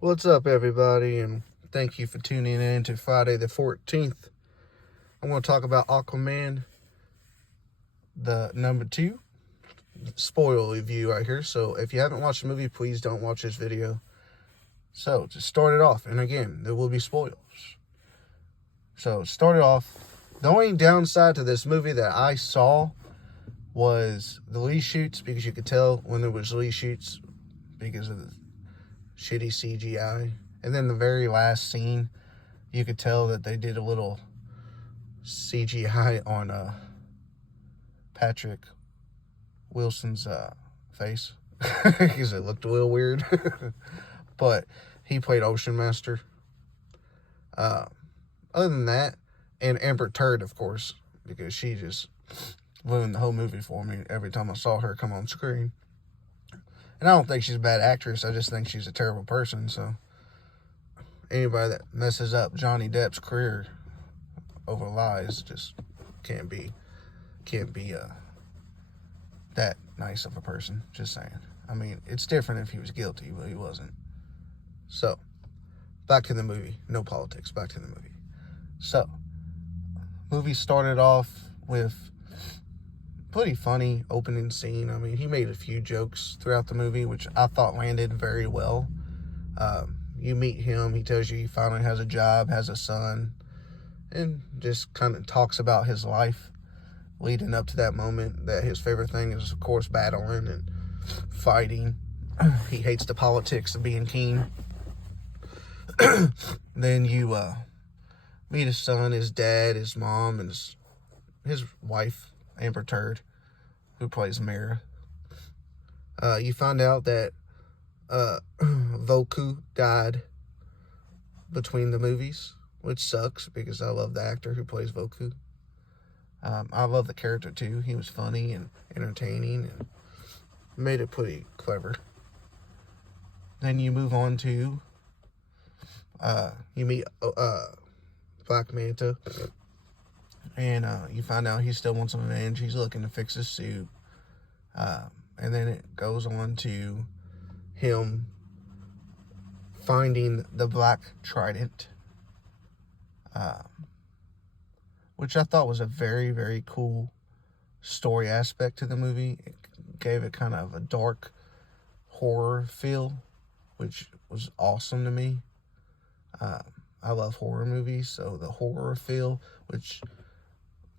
What's up, everybody, and thank you for tuning in to Friday the 14th. I'm going to talk about Aquaman, the number 2. Spoiler review right here, so if you haven't watched the movie, please don't watch this video. So, to start it off, and again, there will be spoilers. So, start it off. The only downside to this movie that I saw was the reshoots, because you could tell when there was reshoots because of the shitty CGI. And then the very last scene, you could tell that they did a little CGI on Patrick Wilson's face because it looked a little weird. But he played Ocean Master. Other than that, and Amber Turd, of course, because she just ruined the whole movie for me every time I saw her come on screen. And I don't think she's a bad actress. I just think she's a terrible person. So anybody that messes up Johnny Depp's career over lies just can't be that nice of a person. Just saying. I mean, it's different if he was guilty, but he wasn't. So, back to the movie. No politics. Back to the movie. So, movie started off with pretty funny opening scene. I mean, he made a few jokes throughout the movie, which I thought landed very well. You meet him, he tells you he finally has a job, has a son, and just kind of talks about his life leading up to that moment, that his favorite thing is, of course, battling and fighting. He hates the politics of being king. Then you meet his son, his dad, his mom, and his wife, Amber Turd, who plays Mara. You find out that Voku died between the movies, which sucks because I love the actor who plays Voku. I love the character too. He was funny and entertaining and made it pretty clever. Then you move on to you meet Black Manta, and you find out he still wants revenge. He's looking to fix his suit. And then it goes on to him finding the Black Trident, which I thought was a very, very cool story aspect to the movie. It gave it kind of a dark horror feel, which was awesome to me. I love horror movies, so the horror feel, which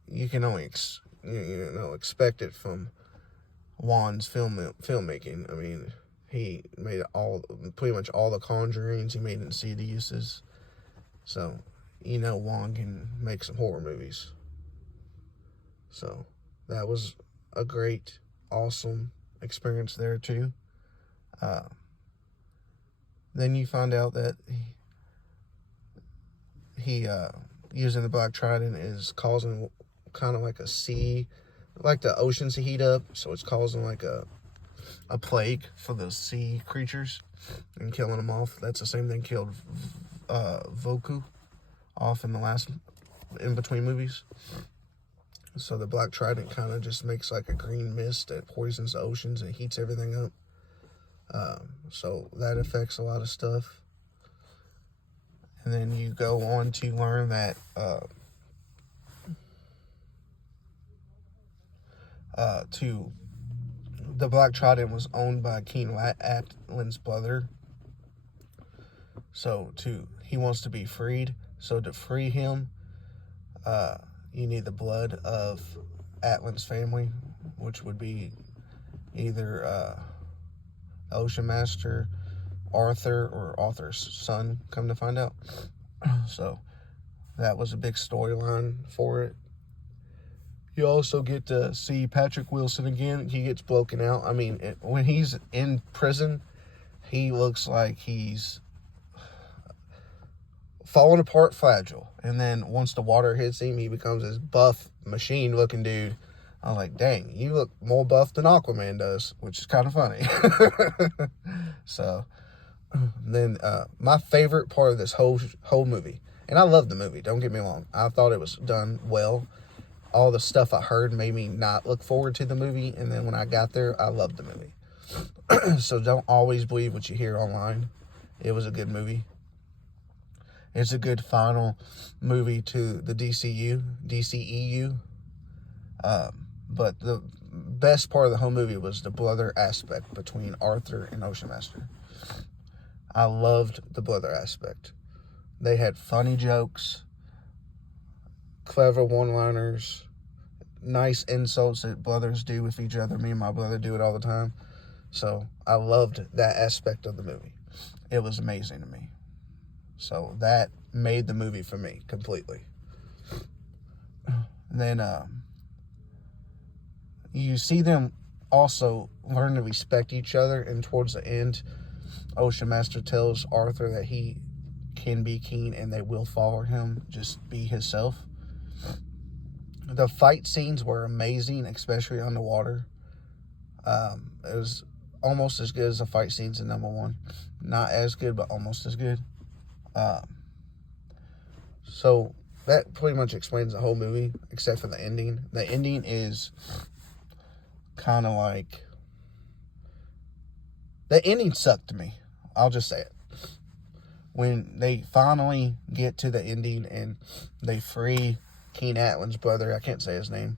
you can only expect it from Wan's filmmaking. I mean, he made pretty much all the Conjurings. He made Insidiouses. So, Wan can make some horror movies. So, that was a great, awesome experience there, too. Then you find out that he using the Black Trident is causing kind of like the oceans to heat up, so it's causing like a plague for the sea creatures and killing them off. That's the same thing killed Voku off in the last in between movies. So the Black Trident kind of just makes like a green mist that poisons the oceans and heats everything up. So that affects a lot of stuff. And then you go on to learn that the Black Trident was owned by King Atlan's brother. So he wants to be freed. So to free him, you need the blood of Atlan's family, which would be either Ocean Master, Arthur, or Arthur's son, come to find out. So that was a big storyline for it. You also get to see Patrick Wilson again. He gets broken out. I mean, when he's in prison, he looks like he's falling apart, fragile. And then once the water hits him, he becomes this buff machine-looking dude. I was like, dang, you look more buff than Aquaman does, which is kind of funny. So then my favorite part of this whole movie, and I love the movie, don't get me wrong. I thought it was done well. All the stuff I heard made me not look forward to the movie, and then when I got there, I loved the movie. So don't always believe what you hear online. It was a good movie. It's a good final movie to the DCEU. But the best part of the whole movie was the brother aspect between Arthur and Ocean Master. I loved the brother aspect. They had funny jokes, clever one-liners, nice insults that brothers do with each other. Me and my brother do it all the time. So I loved that aspect of the movie. It was amazing to me. So that made the movie for me completely. And then you see them also learn to respect each other, and towards the end, Ocean Master tells Arthur that he can be King and they will follow him, just be himself. The fight scenes were amazing, especially underwater. It was almost as good as the fight scenes in number 1. Not as good, but almost as good. So that pretty much explains the whole movie, except for the ending. The ending is kind of like... The ending sucked to me. I'll just say it. When they finally get to the ending and they free King Atlan's brother, I can't say his name,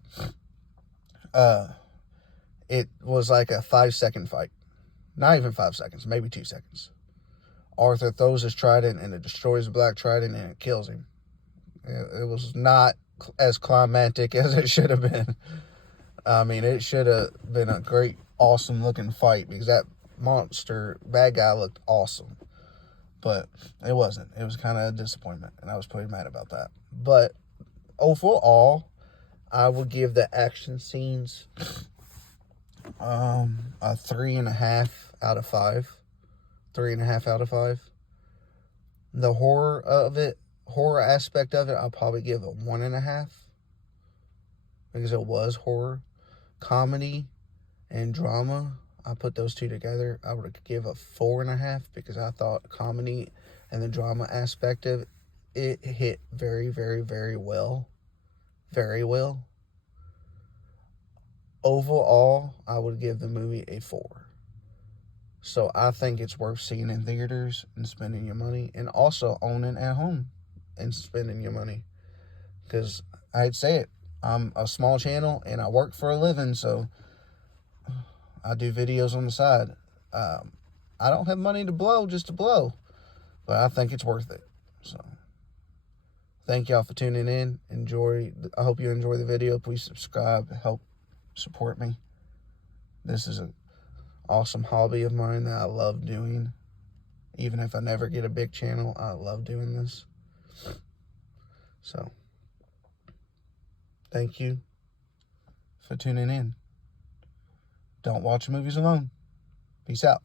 it was like a 5-second fight. Not even 5 seconds, maybe 2 seconds. Arthur throws his trident and it destroys the black trident and it kills him. It was not as climactic as it should have been. I mean, it should have been a great, awesome looking fight, because that monster bad guy looked awesome. But it wasn't. It was kind of a disappointment, and I was pretty mad about that. But overall, I would give the action scenes a 3.5 out of 5. 3.5 out of 5. The horror aspect of it, I'll probably give a 1.5, because it was horror. Comedy and drama, I put those two together, I would give a 4.5, because I thought comedy and the drama aspect of it hit very, very, very well. Very well. Overall, I would give the movie a 4. So I think it's worth seeing in theaters and spending your money, and also owning at home and spending your money. Because I'd say it, I'm a small channel and I work for a living, so I do videos on the side. I don't have money to blow just to blow, but I think it's worth it. So thank y'all for tuning in. I hope you enjoy the video. Please subscribe, help support me. This is an awesome hobby of mine that I love doing. Even if I never get a big channel, I love doing this. So thank you for tuning in. Don't watch movies alone. Peace out.